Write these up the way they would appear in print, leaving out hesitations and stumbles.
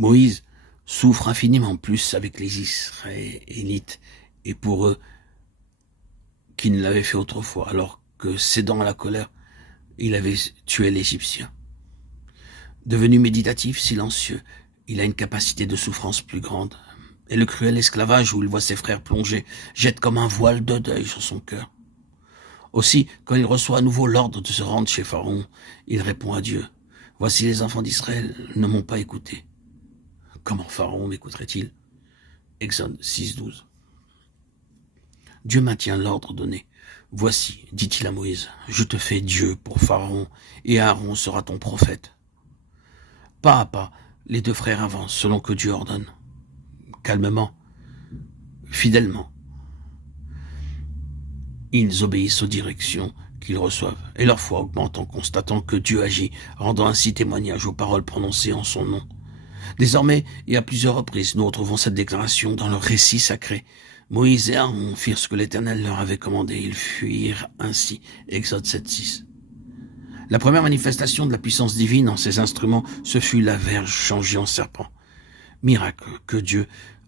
Moïse souffre infiniment plus avec les Israélites et pour eux qu'il ne l'avait fait autrefois, alors que, cédant à la colère, il avait tué l'Égyptien. Devenu méditatif, silencieux, il a une capacité de souffrance plus grande. Et le cruel esclavage où il voit ses frères plonger jette comme un voile de deuil sur son cœur. Aussi, quand il reçoit à nouveau l'ordre de se rendre chez Pharaon, il répond à Dieu. « Voici les enfants d'Israël ne m'ont pas écouté. » Comment Pharaon m'écouterait-il? Exode 6.12. Dieu maintient l'ordre donné. « Voici, dit-il à Moïse, je te fais Dieu pour Pharaon, et Aaron sera ton prophète. » Pas à pas, les deux frères avancent selon que Dieu ordonne. Calmement, fidèlement. Ils obéissent aux directions qu'ils reçoivent, et leur foi augmente en constatant que Dieu agit, rendant ainsi témoignage aux paroles prononcées en son nom. Désormais, et à plusieurs reprises, nous retrouvons cette déclaration dans le récit sacré. Moïse et Aaron firent ce que l'Éternel leur avait commandé, ils fuirent ainsi. Exode 7.6. La première manifestation de la puissance divine en ces instruments, ce fut la verge changée en serpent. Miracle que Dieu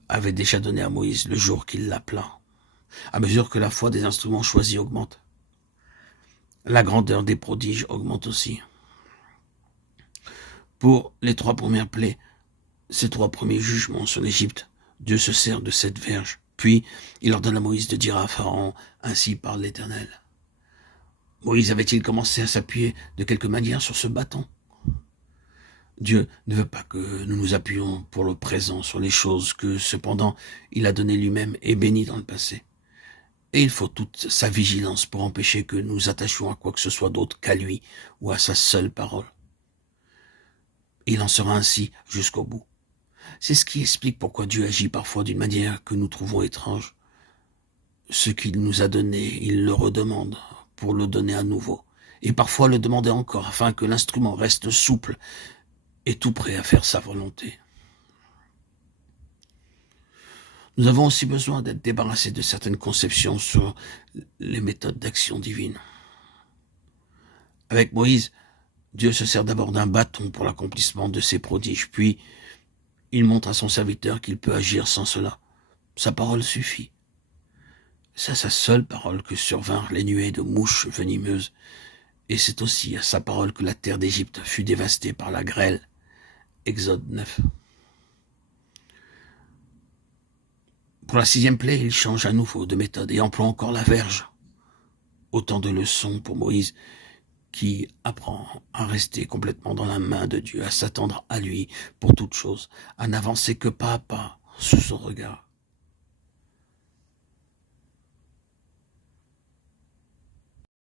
avait déjà donné à Moïse le jour qu'il l'appela. À mesure que la foi des instruments choisis augmente, la grandeur des prodiges augmente aussi. Pour les 3 premières plaies, ces 3 premiers jugements sur l'Égypte, Dieu se sert de cette verge. Puis, il ordonne à Moïse de dire à Pharaon, ainsi parle l'Éternel. Moïse avait-il commencé à s'appuyer de quelque manière sur ce bâton? Dieu ne veut pas que nous nous appuyions pour le présent sur les choses que, cependant, il a données lui-même et bénies dans le passé. Et il faut toute sa vigilance pour empêcher que nous attachions à quoi que ce soit d'autre qu'à lui ou à sa seule parole. Il en sera ainsi jusqu'au bout. C'est ce qui explique pourquoi Dieu agit parfois d'une manière que nous trouvons étrange. Ce qu'il nous a donné, il le redemande pour le donner à nouveau, et parfois le demander encore afin que l'instrument reste souple et tout prêt à faire sa volonté. Nous avons aussi besoin d'être débarrassés de certaines conceptions sur les méthodes d'action divine. Avec Moïse, Dieu se sert d'abord d'un bâton pour l'accomplissement de ses prodiges, puis il montre à son serviteur qu'il peut agir sans cela. Sa parole suffit. C'est à sa seule parole que survinrent les nuées de mouches venimeuses, et c'est aussi à sa parole que la terre d'Égypte fut dévastée par la grêle. Exode 9. Pour la 6e plaie, il change à nouveau de méthode et emploie encore la verge. Autant de leçons pour Moïse qui apprend à rester complètement dans la main de Dieu, à s'attendre à lui pour toute chose, à n'avancer que pas à pas sous son regard.